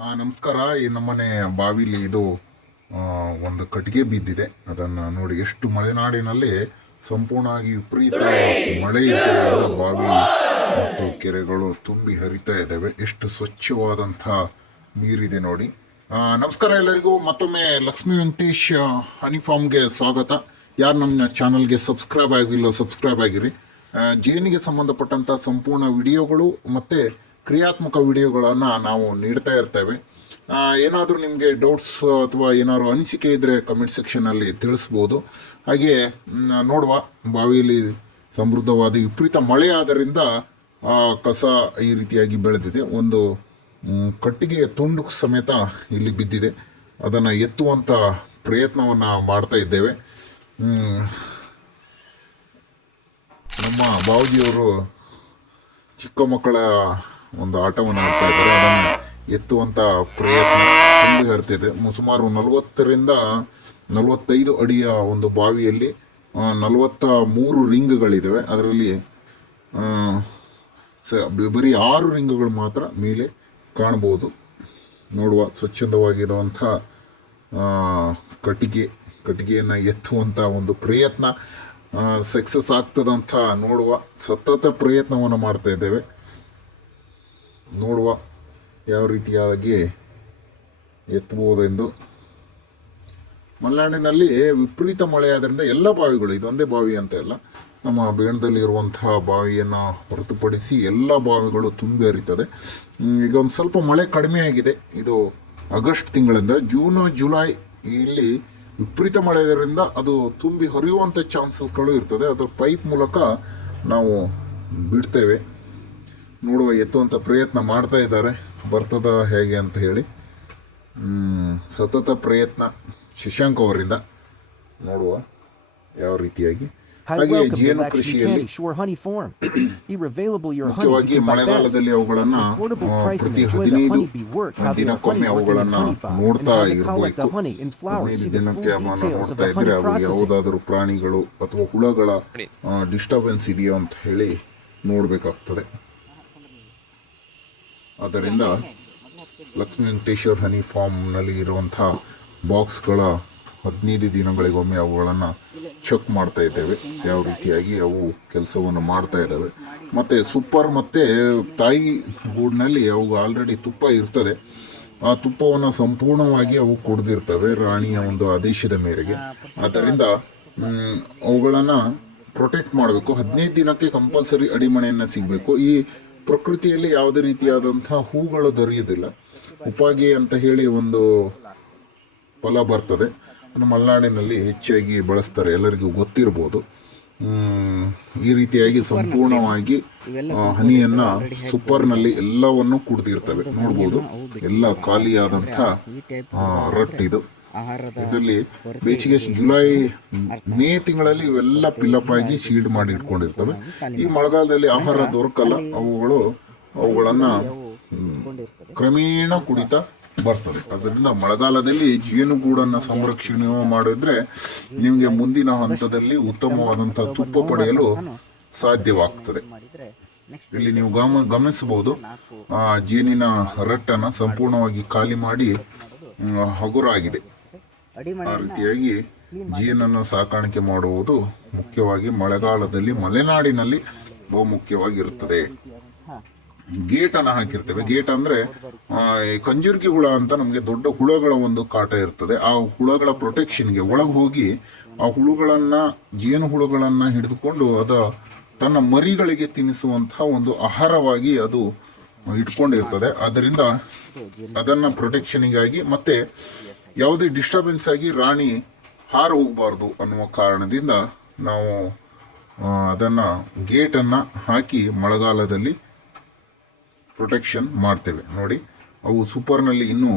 ನಮಸ್ಕಾರ. ಈ ನಮ್ಮನೆ ಬಾವಿಲಿ ಇದು ಒಂದು ಕಟ್ಟಿಗೆ ಬಿದ್ದಿದೆ. ಅದನ್ನು ನೋಡಿ, ಎಷ್ಟು ಮಲೆನಾಡಿನಲ್ಲಿ ಸಂಪೂರ್ಣವಾಗಿ ವಿಪರೀತ ಮಳೆ ಇದ್ದರಿಂದ ಬಾವಿ ಮತ್ತು ಕೆರೆಗಳು ತುಂಬಿ ಹರಿತಾ ಇದ್ದಾವೆ. ಎಷ್ಟು ಸ್ವಚ್ಛವಾದಂಥ ನೀರಿದೆ ನೋಡಿ. ನಮಸ್ಕಾರ ಎಲ್ಲರಿಗೂ. ಮತ್ತೊಮ್ಮೆ ಲಕ್ಷ್ಮೀ ವೆಂಕಟೇಶ್ ಹನಿ ಫಾರ್ಮ್ಗೆ ಸ್ವಾಗತ. ಯಾರು ನಮ್ಮ ಚಾನಲ್ಗೆ ಸಬ್ಸ್ಕ್ರೈಬ್ ಆಗಿಲ್ಲ, ಸಬ್ಸ್ಕ್ರೈಬ್ ಆಗಿರಿ. ಜೇನಿಗೆ ಸಂಬಂಧಪಟ್ಟಂಥ ಸಂಪೂರ್ಣ ವಿಡಿಯೋಗಳು ಮತ್ತು ಕ್ರಿಯಾತ್ಮಕ ವಿಡಿಯೋಗಳನ್ನು ನಾವು ನೀಡ್ತಾ ಇರ್ತೇವೆ. ಏನಾದರೂ ನಿಮಗೆ ಡೌಟ್ಸ್ ಅಥವಾ ಏನಾದರೂ ಅನಿಸಿಕೆ ಇದ್ದರೆ ಕಮೆಂಟ್ ಸೆಕ್ಷನಲ್ಲಿ ತಿಳಿಸ್ಬೋದು. ಹಾಗೆ ನೋಡುವ, ಬಾವಿಯಲ್ಲಿ ಸಮೃದ್ಧವಾದ ವಿಪರೀತ ಮಳೆ ಆದ್ದರಿಂದ ಕಸ ಈ ರೀತಿಯಾಗಿ ಬೆಳೆದಿದೆ. ಒಂದು ಕಟ್ಟಿಗೆ ತುಂಡು ಸಮೇತ ಇಲ್ಲಿ ಬಿದ್ದಿದೆ. ಅದನ್ನು ಎತ್ತುವಂಥ ಪ್ರಯತ್ನವನ್ನು ಮಾಡ್ತಾ ಇದ್ದೇವೆ. ನಮ್ಮ ಬಾವುಜಿಯವರು ಚಿಕ್ಕ ಮಕ್ಕಳ ಒಂದು ಆಟವನ್ನು ಆಡ್ತಾ ಇದ್ದಾರೆ. ಅದನ್ನು ಎತ್ತುವಂಥ ಪ್ರಯತ್ನ ತುಂಬಿ ಹರಿತಿದೆ. ಸುಮಾರು 40ರಿಂದ 45 ಅಡಿಯ ಒಂದು ಬಾವಿಯಲ್ಲಿ 43 ರಿಂಗ್ಗಳಿದ್ದಾವೆ. ಅದರಲ್ಲಿ ಬರೀ 6 ರಿಂಗ್ಗಳು ಮಾತ್ರ ಮೇಲೆ ಕಾಣ್ಬೋದು. ನೋಡುವ, ಸ್ವಚ್ಛಂದವಾಗಿರುವಂಥ ಕಟ್ಟಿಗೆಯನ್ನು ಎತ್ತುವಂಥ ಒಂದು ಪ್ರಯತ್ನ ಸಕ್ಸಸ್ ಆಗ್ತದಂತ ನೋಡುವ ಸತತ ಪ್ರಯತ್ನವನ್ನು ಮಾಡ್ತಾ ಇದ್ದೇವೆ. ನೋಡುವ ಯಾವ ರೀತಿಯಾಗಿ ಎತ್ತಬಹುದೆಂದು. ಮಲೆನಾಡಿನಲ್ಲಿ ವಿಪರೀತ ಮಳೆ ಆದ್ದರಿಂದ ಎಲ್ಲ ಬಾವಿಗಳು, ಇದೊಂದೇ ಬಾವಿ ಅಂತ ಇಲ್ಲ, ನಮ್ಮ ಬೇಣದಲ್ಲಿ ಇರುವಂತಹ ಬಾವಿಯನ್ನು ಹೊರತುಪಡಿಸಿ ಎಲ್ಲ ಬಾವಿಗಳು ತುಂಬಿ ಹರಿತದೆ. ಈಗ ಒಂದು ಸ್ವಲ್ಪ ಮಳೆ ಕಡಿಮೆ ಆಗಿದೆ. ಇದು ಆಗಸ್ಟ್ ತಿಂಗಳಿಂದ ಜೂನ್ ಜುಲೈ ಇಲ್ಲಿ ವಿಪರೀತ ಮಳೆ ಇದರಿಂದ ಅದು ತುಂಬಿ ಹರಿಯುವಂಥ ಚಾನ್ಸಸ್ಗಳು ಇರ್ತದೆ. ಅದು ಪೈಪ್ ಮೂಲಕ ನಾವು ಬಿಡ್ತೇವೆ. ನೋಡುವ, ಎತ್ತುವಂಥ ಪ್ರಯತ್ನ ಮಾಡ್ತಾ ಇದ್ದಾರೆ. ಬರ್ತದ ಹೇಗೆ ಅಂತ ಹೇಳಿ ಸತತ ಪ್ರಯತ್ನ ಶಶಾಂಕ್ ಅವರಿಂದ. ನೋಡುವ ಯಾವ ರೀತಿಯಾಗಿ. ಹಾಗೆ ಜೇನು ಕೃಷಿಯಲ್ಲಿ ಮುಖ್ಯವಾಗಿ ಮಳೆಗಾಲದಲ್ಲಿ ಅವುಗಳನ್ನು ಪ್ರತಿ 15 ದಿನಕ್ಕೊಮ್ಮೆ ಅವುಗಳನ್ನು ನೋಡ್ತಾ ಇರಬೇಕು. 15 ದಿನಕ್ಕೆ ನೋಡ್ತಾ ಇದ್ರೆ ಅವು ಯಾವುದಾದರೂ ಪ್ರಾಣಿಗಳು ಅಥವಾ ಹುಳಗಳ ಡಿಸ್ಟರ್ಬೆನ್ಸ್ ಇದೆಯೋ ಅಂತ ಹೇಳಿ ನೋಡಬೇಕಾಗ್ತದೆ. ಆದ್ದರಿಂದ ಲಕ್ಷ್ಮೀ ವೆಂಕಟೇಶ್ವರ ಹನಿ ಫಾರ್ಮ್ನಲ್ಲಿ ಇರುವಂಥ ಬಾಕ್ಸ್ಗಳ 15 ದಿನಗಳಿಗೊಮ್ಮೆ ಅವುಗಳನ್ನು ಚೆಕ್ ಮಾಡ್ತಾ ಇದ್ದೇವೆ. ಯಾವ ರೀತಿಯಾಗಿ ಅವು ಕೆಲಸವನ್ನು ಮಾಡ್ತಾ ಇದ್ದಾವೆ. ಮತ್ತು ಸೂಪರ್ ಮತ್ತು ತಾಯಿ ಗೂಡಿನಲ್ಲಿ ಅವು ಆಲ್ರೆಡಿ ತುಪ್ಪ ಇರ್ತದೆ. ಆ ತುಪ್ಪವನ್ನು ಸಂಪೂರ್ಣವಾಗಿ ಅವು ಕುಡಿದಿರ್ತವೆ ರಾಣಿಯ ಒಂದು ಆದೇಶದ ಮೇರೆಗೆ. ಆದ್ದರಿಂದ ಅವುಗಳನ್ನು ಪ್ರೊಟೆಕ್ಟ್ ಮಾಡಬೇಕು. 15 ದಿನಕ್ಕೆ ಕಂಪಲ್ಸರಿ ಅಡಿಮಣೆಯನ್ನು ಸಿಗಬೇಕು. ಈ ಪ್ರಕೃತಿಯಲ್ಲಿ ಯಾವುದೇ ರೀತಿಯಾದಂಥ ಹೂಗಳು ದೊರೆಯುವುದಿಲ್ಲ. ಉಪಾಗಿ ಅಂತ ಹೇಳಿ ಒಂದು ಫಲ ಬರ್ತದೆ. ನಮ್ಮ ಮಲೆನಾಡಿನಲ್ಲಿ ಹೆಚ್ಚಾಗಿ ಬಳಸ್ತಾರೆ, ಎಲ್ಲರಿಗೂ ಗೊತ್ತಿರ್ಬೋದು. ಈ ರೀತಿಯಾಗಿ ಸಂಪೂರ್ಣವಾಗಿ ಹನಿಯನ್ನು ಸೂಪರ್ನಲ್ಲಿ ಎಲ್ಲವನ್ನು ಕುಡ್ದಿರ್ತವೆ. ನೋಡ್ಬೋದು, ಎಲ್ಲ ಖಾಲಿಯಾದಂಥ ರಟ್ ಇದು. ಇದರಲ್ಲಿ ಬೇಸಿಗೆ ಜುಲೈ ಮೇ ತಿಂಗಳಲ್ಲಿ ಇವೆಲ್ಲ ಪಿಲ್ಲಪ್ ಆಗಿ ಶೀಲ್ಡ್ ಮಾಡಿ ಇಟ್ಕೊಂಡಿರ್ತವೆ. ಈ ಮಳೆಗಾಲದಲ್ಲಿ ಆಹಾರ ದೊರಕಲ್ಲ, ಅವುಗಳನ್ನು ಕ್ರಮೇಣ ಕುಡಿತಾ ಬರ್ತದೆ. ಅದರಿಂದ ಮಳೆಗಾಲದಲ್ಲಿ ಜೇನುಗೂಡನ್ನು ಸಂರಕ್ಷಣೆ ಮಾಡಿದ್ರೆ ನಿಮಗೆ ಮುಂದಿನ ಹಂತದಲ್ಲಿ ಉತ್ತಮವಾದಂಥ ತುಪ್ಪ ಪಡೆಯಲು ಸಾಧ್ಯವಾಗ್ತದೆ. ಇಲ್ಲಿ ನೀವು ಗಮನಿಸಬಹುದು, ಜೇನಿನ ರಟ್ಟನ್ನು ಸಂಪೂರ್ಣವಾಗಿ ಖಾಲಿ ಮಾಡಿ ಹಗುರಾಗಿದೆ. ಆ ರೀತಿಯಾಗಿ ಜೇನನ್ನು ಸಾಕಾಣಿಕೆ ಮಾಡುವುದು ಮುಖ್ಯವಾಗಿ ಮಳೆಗಾಲದಲ್ಲಿ ಮಲೆನಾಡಿನಲ್ಲಿ ಬಹುಮುಖ್ಯವಾಗಿರುತ್ತದೆ. ಗೇಟನ್ನು ಹಾಕಿರ್ತೇವೆ. ಗೇಟ್ ಅಂದರೆ ಕಂಜುರ್ಗಿ ಹುಳ ಅಂತ ನಮಗೆ ದೊಡ್ಡ ಹುಳಗಳ ಒಂದು ಕಾಟ ಇರ್ತದೆ. ಆ ಹುಳಗಳ ಪ್ರೊಟೆಕ್ಷನ್ಗೆ ಒಳಗೆ ಹೋಗಿ ಆ ಹುಳುಗಳನ್ನು, ಜೇನು ಹುಳುಗಳನ್ನು ಹಿಡಿದುಕೊಂಡು ತನ್ನ ಮರಿಗಳಿಗೆ ತಿನ್ನಿಸುವಂತಹ ಒಂದು ಆಹಾರವಾಗಿ ಅದು ಇಟ್ಕೊಂಡಿರ್ತದೆ. ಆದ್ದರಿಂದ ಅದನ್ನು ಪ್ರೊಟೆಕ್ಷನಿಗಾಗಿ ಮತ್ತೆ ಯಾವುದೇ ಡಿಸ್ಟರ್ಬೆನ್ಸ್ ಆಗಿ ರಾಣಿ ಹಾರು ಹೋಗಬಾರ್ದು ಅನ್ನುವ ಕಾರಣದಿಂದ ನಾವು ಅದನ್ನು ಗೇಟನ್ನು ಹಾಕಿ ಮಳೆಗಾಲದಲ್ಲಿ ಪ್ರೊಟೆಕ್ಷನ್ ಮಾಡ್ತೇವೆ. ನೋಡಿ, ಅವು ಸೂಪರ್ನಲ್ಲಿ ಇನ್ನೂ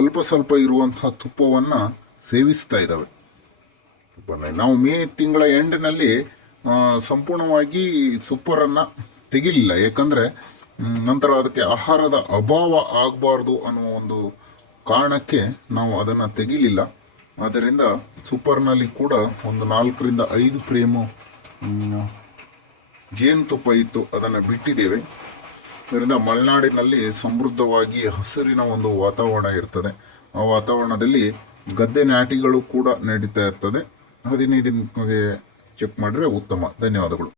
ಅಲ್ಪ ಸ್ವಲ್ಪ ಇರುವಂತಹ ತುಪ್ಪವನ್ನು ಸೇವಿಸ್ತಾ ಇದ್ದಾವೆ. ನಾವು ಮೇ ತಿಂಗಳ ಎಂಡ್ನಲ್ಲಿ ಸಂಪೂರ್ಣವಾಗಿ ಸೂಪರನ್ನು ತೆಗಿಲಿಲ್ಲ. ಯಾಕಂದರೆ ನಂತರ ಅದಕ್ಕೆ ಆಹಾರದ ಅಭಾವ ಆಗಬಾರ್ದು ಅನ್ನೋ ಒಂದು ಕಾರಣಕ್ಕೆ ನಾವು ಅದನ್ನು ತೆಗಿಲಿಲ್ಲ. ಆದ್ದರಿಂದ ಸೂಪರ್ನಲ್ಲಿ ಕೂಡ ಒಂದು 4ರಿಂದ 5 ಫ್ರೇಮು ಜೇನುತುಪ್ಪ ಇತ್ತು, ಅದನ್ನು ಬಿಟ್ಟಿದ್ದೇವೆ. ಇದರಿಂದ ಮಲೆನಾಡಿನಲ್ಲಿ ಸಮೃದ್ಧವಾಗಿ ಹಸಿರಿನ ಒಂದು ವಾತಾವರಣ ಇರ್ತದೆ. ಆ ವಾತಾವರಣದಲ್ಲಿ ಗದ್ದೆ ನಾಟಿಗಳು ಕೂಡ ನಡೀತಾ ಇರ್ತದೆ. 15 ದಿನಕ್ಕೆ ಚೆಕ್ ಮಾಡಿದ್ರೆ ಉತ್ತಮ. ಧನ್ಯವಾದಗಳು.